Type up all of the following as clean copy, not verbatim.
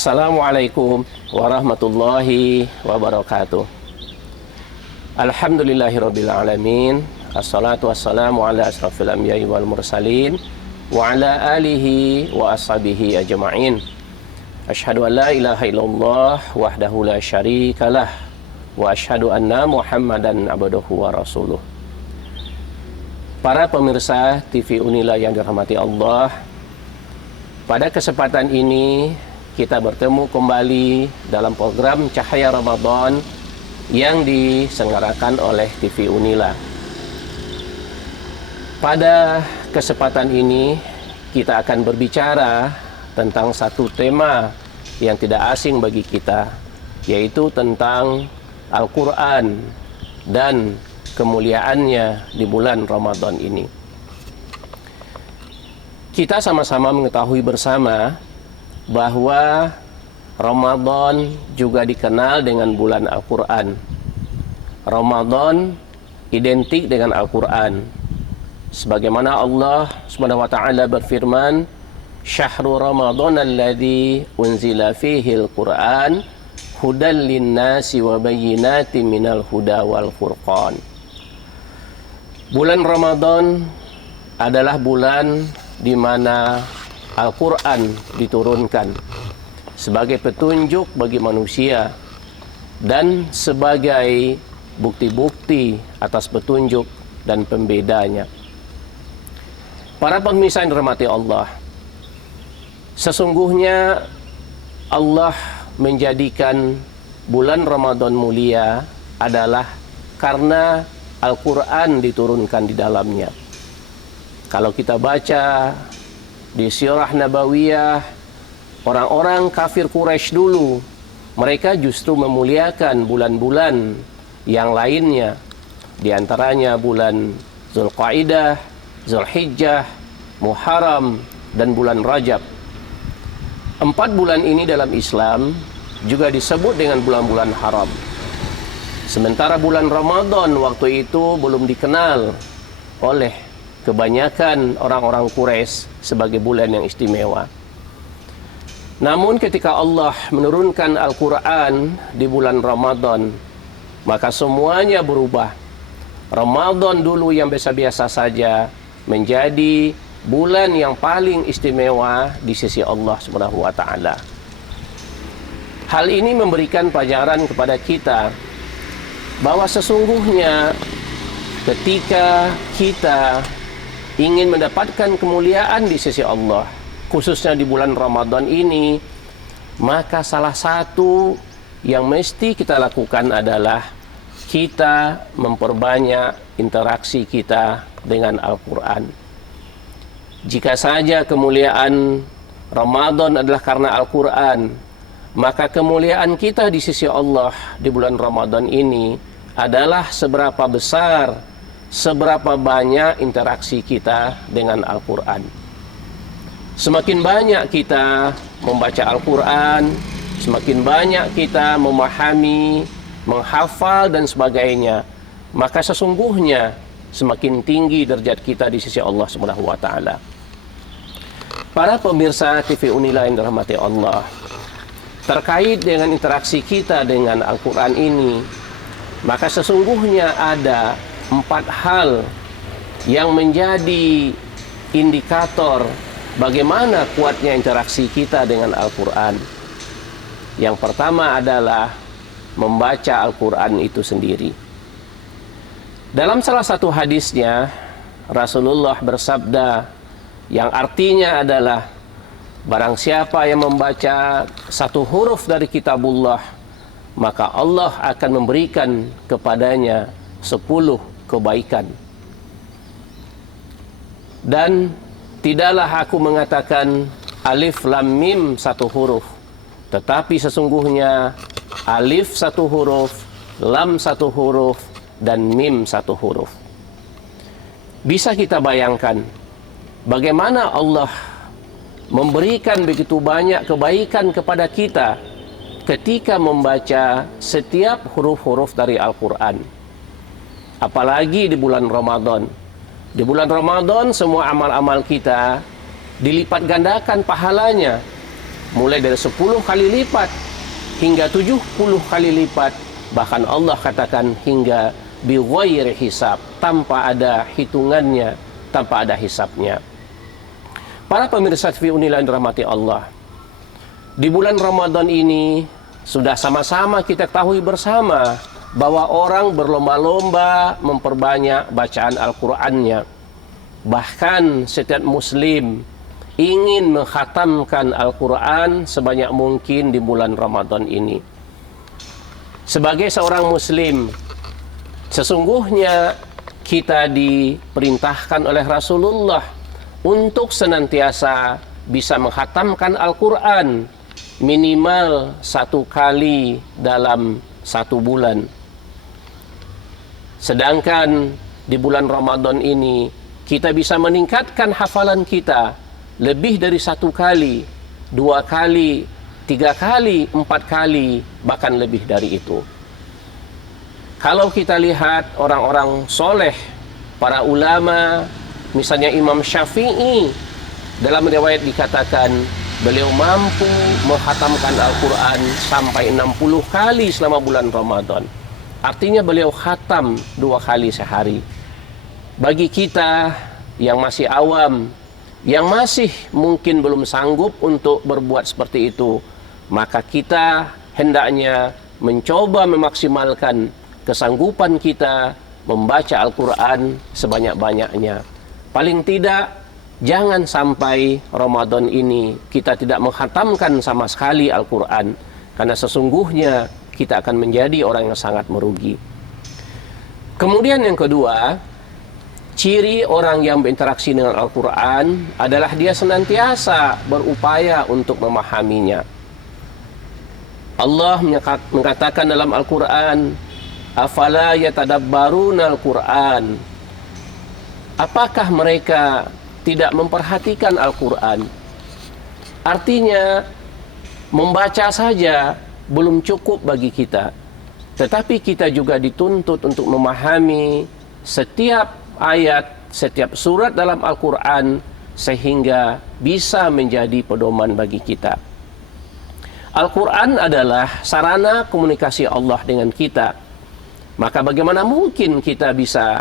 Assalamualaikum warahmatullahi wabarakatuh. Alhamdulillahirabbil alamin. Assalatu wassalamu ala asrafil anbiya'i wal mursalin wa ala alihi wa ashabihi ajma'in. Asyhadu an la ilaha illallah wahdahu la syarikalah wa asyhadu anna Muhammadan abduhu wa rasuluh. Para pemirsa TV Unila yang dirahmati Allah, pada kesempatan ini kita bertemu kembali dalam program Cahaya Ramadan yang diselenggarakan oleh TV Unila. Pada kesempatan ini kita akan berbicara tentang satu tema yang tidak asing bagi kita, yaitu tentang Al-Quran dan kemuliaannya di bulan Ramadan ini. Kita sama-sama mengetahui bersama bahwa Ramadan juga dikenal dengan bulan Al-Quran. Ramadan identik dengan Al-Quran. Sebagaimana Allah SWT berfirman, Syahrul Ramadan alladzi unzila fihi al-Quran hudan linnasi wa bayyinatin minal huda wal furqan. Bulan Ramadan adalah bulan di mana Al-Quran diturunkan sebagai petunjuk bagi manusia dan sebagai bukti-bukti atas petunjuk dan pembedanya. Para pemirsa yang dirahmati Allah, sesungguhnya Allah menjadikan bulan Ramadan mulia adalah karena Al-Quran diturunkan di dalamnya. Kalau kita baca di Sirah Nabawiyah, orang-orang kafir Quraisy dulu, mereka justru memuliakan bulan-bulan yang lainnya, di antaranya bulan Zulqaidah, Zulhijjah, Muharram, dan bulan Rajab. 4 bulan ini dalam Islam juga disebut dengan bulan-bulan haram. Sementara bulan Ramadan waktu itu belum dikenal oleh kebanyakan orang-orang Quraisy sebagai bulan yang istimewa. Namun ketika Allah menurunkan Al-Quran di bulan Ramadan, maka semuanya berubah. Ramadan dulu yang biasa-biasa saja menjadi bulan yang paling istimewa di sisi Allah Subhanahu wa taala. Hal ini memberikan pelajaran kepada kita bahwa sesungguhnya ketika kita ingin mendapatkan kemuliaan di sisi Allah, khususnya di bulan Ramadan ini, maka salah satu yang mesti kita lakukan adalah kita memperbanyak interaksi kita dengan Al-Quran. Jika saja kemuliaan Ramadan adalah karena Al-Quran, maka kemuliaan kita di sisi Allah di bulan Ramadan ini adalah seberapa besar, seberapa banyak interaksi kita dengan Al-Quran. Semakin banyak kita membaca Al-Quran, semakin banyak kita memahami, menghafal dan sebagainya, maka sesungguhnya semakin tinggi derajat kita di sisi Allah Subhanahu wa taala. Para pemirsa TV Unila yang dirahmati Allah, terkait dengan interaksi kita dengan Al-Quran ini, maka sesungguhnya ada 4 hal yang menjadi indikator bagaimana kuatnya interaksi kita dengan Al-Quran. Yang pertama adalah membaca Al-Quran itu sendiri. Dalam salah satu hadisnya, Rasulullah bersabda yang artinya adalah, barang siapa yang membaca satu huruf dari kitabullah, maka Allah akan memberikan kepadanya 10 kebaikan. Dan tidaklah aku mengatakan alif lam mim satu huruf, tetapi sesungguhnya alif satu huruf, lam satu huruf, dan mim satu huruf. Bisa kita bayangkan bagaimana Allah memberikan begitu banyak kebaikan kepada kita ketika membaca setiap huruf-huruf dari Al-Quran. Apalagi di bulan Ramadan. Di bulan Ramadan semua amal-amal kita dilipat gandakan pahalanya. mulai dari 10 kali lipat hingga 70 kali lipat, bahkan Allah katakan hingga bighairi hisab, tanpa ada hitungannya, tanpa ada hisabnya. Para pemirsa TV Unila yang dirahmati Allah, di bulan Ramadan ini sudah sama-sama kita ketahui bersama bahwa orang berlomba-lomba memperbanyak bacaan Al-Qur'annya. Bahkan setiap muslim ingin mengkhatamkan Al-Quran sebanyak mungkin di bulan Ramadan ini. Sebagai seorang muslim, sesungguhnya kita diperintahkan oleh Rasulullah untuk senantiasa bisa mengkhatamkan Al-Quran minimal 1 kali dalam 1 bulan. Sedangkan di bulan Ramadan ini kita bisa meningkatkan hafalan kita lebih dari 1 kali, 2 kali, 3 kali, 4 kali, bahkan lebih dari itu. Kalau kita lihat orang-orang soleh, para ulama, misalnya Imam Syafi'i, dalam riwayat dikatakan beliau mampu mengkhatamkan Al-Quran sampai 60 kali selama bulan Ramadan. Artinya beliau khatam 2 kali sehari. Bagi kita yang masih awam, yang masih mungkin belum sanggup untuk berbuat seperti itu, maka kita hendaknya mencoba memaksimalkan kesanggupan kita membaca Al-Quran sebanyak-banyaknya. Paling tidak, jangan sampai Ramadan ini kita tidak mengkhatamkan sama sekali Al-Quran, karena sesungguhnya kita akan menjadi orang yang sangat merugi. Kemudian yang kedua, ciri orang yang berinteraksi dengan Al-Quran adalah dia senantiasa berupaya untuk memahaminya. Allah mengatakan dalam Al-Quran, afala yatadabbaruna Al-Quran, apakah mereka tidak memperhatikan Al-Quran? Artinya, membaca saja belum cukup bagi kita, tetapi kita juga dituntut untuk memahami setiap ayat, setiap surat dalam Al-Quran, sehingga bisa menjadi pedoman bagi kita. Al-Quran adalah sarana komunikasi Allah dengan kita. Maka bagaimana mungkin kita bisa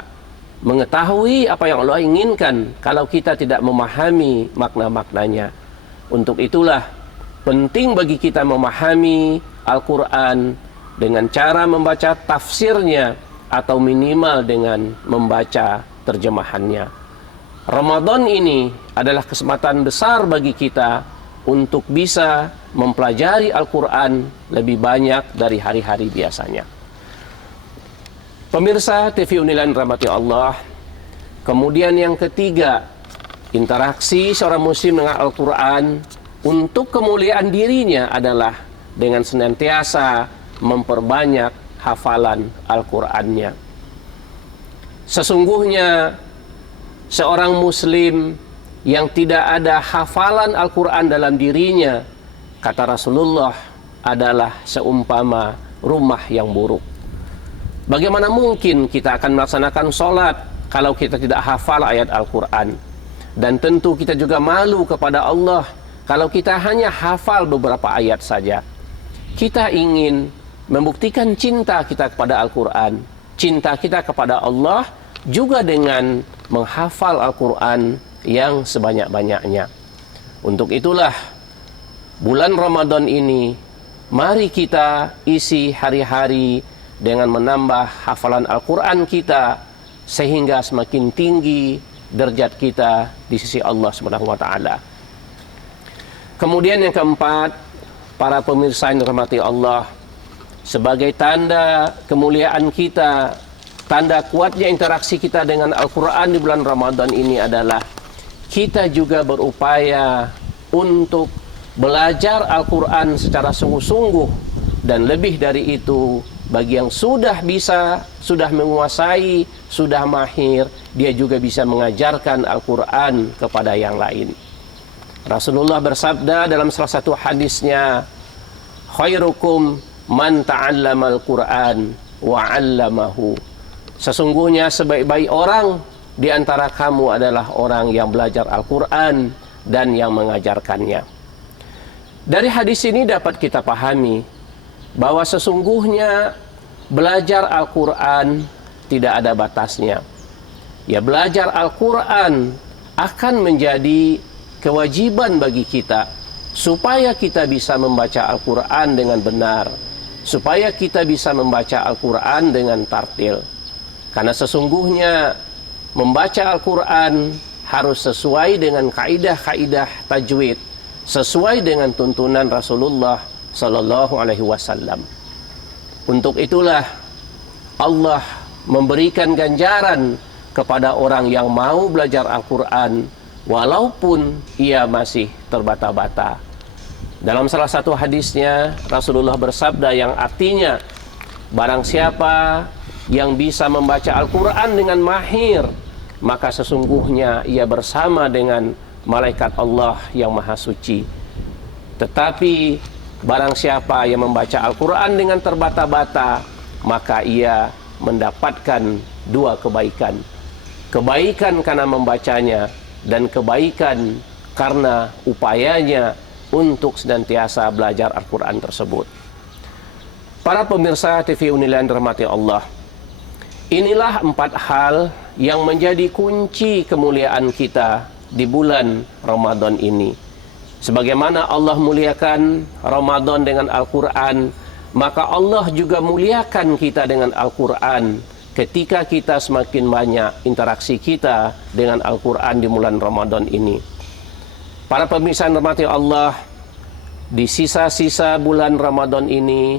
mengetahui apa yang Allah inginkan kalau kita tidak memahami makna-maknanya? Untuk itulah penting bagi kita memahami Al-Quran dengan cara membaca tafsirnya, atau minimal dengan membaca terjemahannya. Ramadan ini adalah kesempatan besar bagi kita untuk bisa mempelajari Al-Quran lebih banyak dari hari-hari biasanya. Pemirsa TV Unila yang dirahmati Allah, kemudian yang ketiga, interaksi seorang muslim dengan Al-Quran untuk kemuliaan dirinya adalah dengan senantiasa memperbanyak hafalan Al-Qur'annya. Sesungguhnya seorang muslim yang tidak ada hafalan Al-Qur'an dalam dirinya, kata Rasulullah, adalah seumpama rumah yang buruk. Bagaimana mungkin kita akan melaksanakan sholat kalau kita tidak hafal ayat Al-Qur'an? Dan tentu kita juga malu kepada Allah kalau kita hanya hafal beberapa ayat saja. Kita ingin membuktikan cinta kita kepada Al-Quran, cinta kita kepada Allah, juga dengan menghafal Al-Quran yang sebanyak-banyaknya. Untuk itulah, bulan Ramadan ini, mari kita isi hari-hari dengan menambah hafalan Al-Quran kita, sehingga semakin tinggi derajat kita di sisi Allah SWT. Kemudian yang keempat, para pemirsa yang dirahmati Allah, sebagai tanda kemuliaan kita, tanda kuatnya interaksi kita dengan Al-Quran di bulan Ramadan ini adalah kita juga berupaya untuk belajar Al-Quran secara sungguh-sungguh. Dan lebih dari itu, bagi yang sudah bisa, sudah menguasai, sudah mahir, dia juga bisa mengajarkan Al-Quran kepada yang lain. Rasulullah bersabda dalam salah satu hadisnya, khairukum man ta'allamal Qur'an wa 'allamahu. Sesungguhnya sebaik-baik orang di antara kamu adalah orang yang belajar Al-Qur'an dan yang mengajarkannya. Dari hadis ini dapat kita pahami bahwa sesungguhnya belajar Al-Quran tidak ada batasnya. Ya, belajar Al-Quran akan menjadi kewajiban bagi kita supaya kita bisa membaca Al-Quran dengan benar, supaya kita bisa membaca Al-Quran dengan tartil. Karena sesungguhnya membaca Al-Quran harus sesuai dengan kaidah-kaidah tajwid, sesuai dengan tuntunan Rasulullah Sallallahu Alaihi Wasallam. Untuk itulah Allah memberikan ganjaran kepada orang yang mau belajar Al-Quran walaupun ia masih terbata-bata. Dalam salah satu hadisnya Rasulullah bersabda yang artinya, barang siapa yang bisa membaca Al-Quran dengan mahir, maka sesungguhnya ia bersama dengan malaikat Allah yang maha suci. Tetapi barang siapa yang membaca Al-Quran dengan terbata-bata, maka ia mendapatkan dua kebaikan. Kebaikan karena membacanya, dan kebaikan karena upayanya untuk senantiasa belajar Al-Quran tersebut. Para pemirsa TV Unila yang dirahmati Allah, inilah 4 hal yang menjadi kunci kemuliaan kita di bulan Ramadan ini. Sebagaimana Allah muliakan Ramadan dengan Al-Quran, maka Allah juga muliakan kita dengan Al-Quran ketika kita semakin banyak interaksi kita dengan Al-Quran di bulan Ramadan ini. Para pemirsa yang dirahmati Allah, di sisa-sisa bulan Ramadan ini,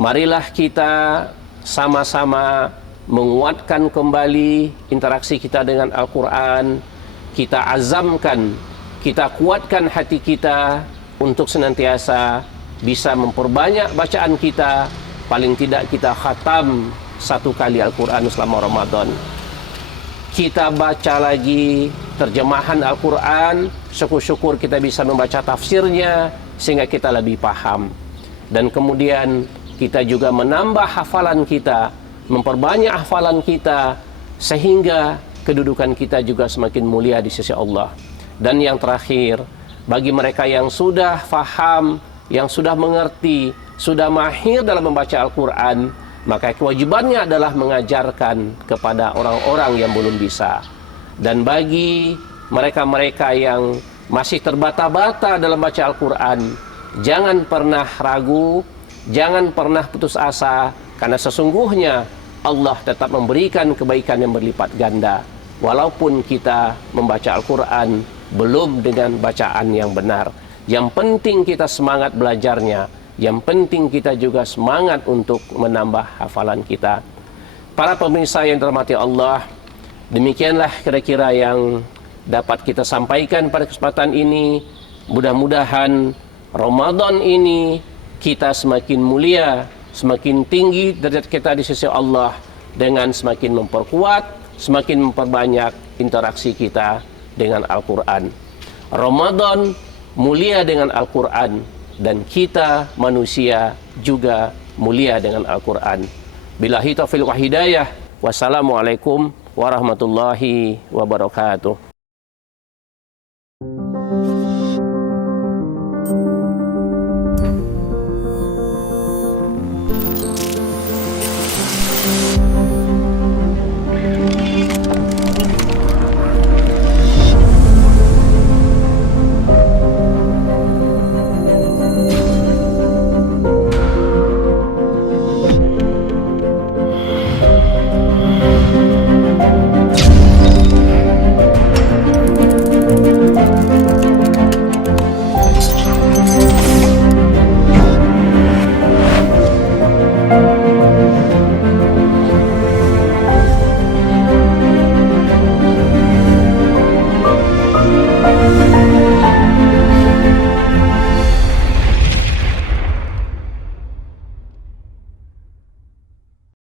marilah kita sama-sama menguatkan kembali interaksi kita dengan Al-Quran. Kita azamkan, kita kuatkan hati kita untuk senantiasa bisa memperbanyak bacaan kita. Paling tidak kita khatam 1 kali Al-Quran selama Ramadan. Kita baca lagi terjemahan Al-Quran, syukur-syukur kita bisa membaca tafsirnya sehingga kita lebih paham. Dan kemudian kita juga menambah hafalan kita, memperbanyak hafalan kita, sehingga kedudukan kita juga semakin mulia di sisi Allah. Dan yang terakhir, bagi mereka yang sudah faham, yang sudah mengerti, sudah mahir dalam membaca Al-Quran, maka kewajibannya adalah mengajarkan kepada orang-orang yang belum bisa. Dan bagi mereka-mereka yang masih terbata-bata dalam baca Al-Quran, jangan pernah ragu, jangan pernah putus asa, karena sesungguhnya Allah tetap memberikan kebaikan yang berlipat ganda walaupun kita membaca Al-Quran belum dengan bacaan yang benar. Yang penting kita semangat belajarnya, yang penting kita juga semangat untuk menambah hafalan kita. Para pemirsa yang dirahmati Allah, demikianlah kira-kira yang dapat kita sampaikan pada kesempatan ini. Mudah-mudahan Ramadan ini kita semakin mulia, semakin tinggi derajat kita di sisi Allah dengan semakin memperkuat, semakin memperbanyak interaksi kita dengan Al-Quran. Ramadan mulia dengan Al-Quran, dan kita manusia juga mulia dengan Al-Quran. Billahi taufiq wal hidayah. Wassalamualaikum warahmatullahi wabarakatuh.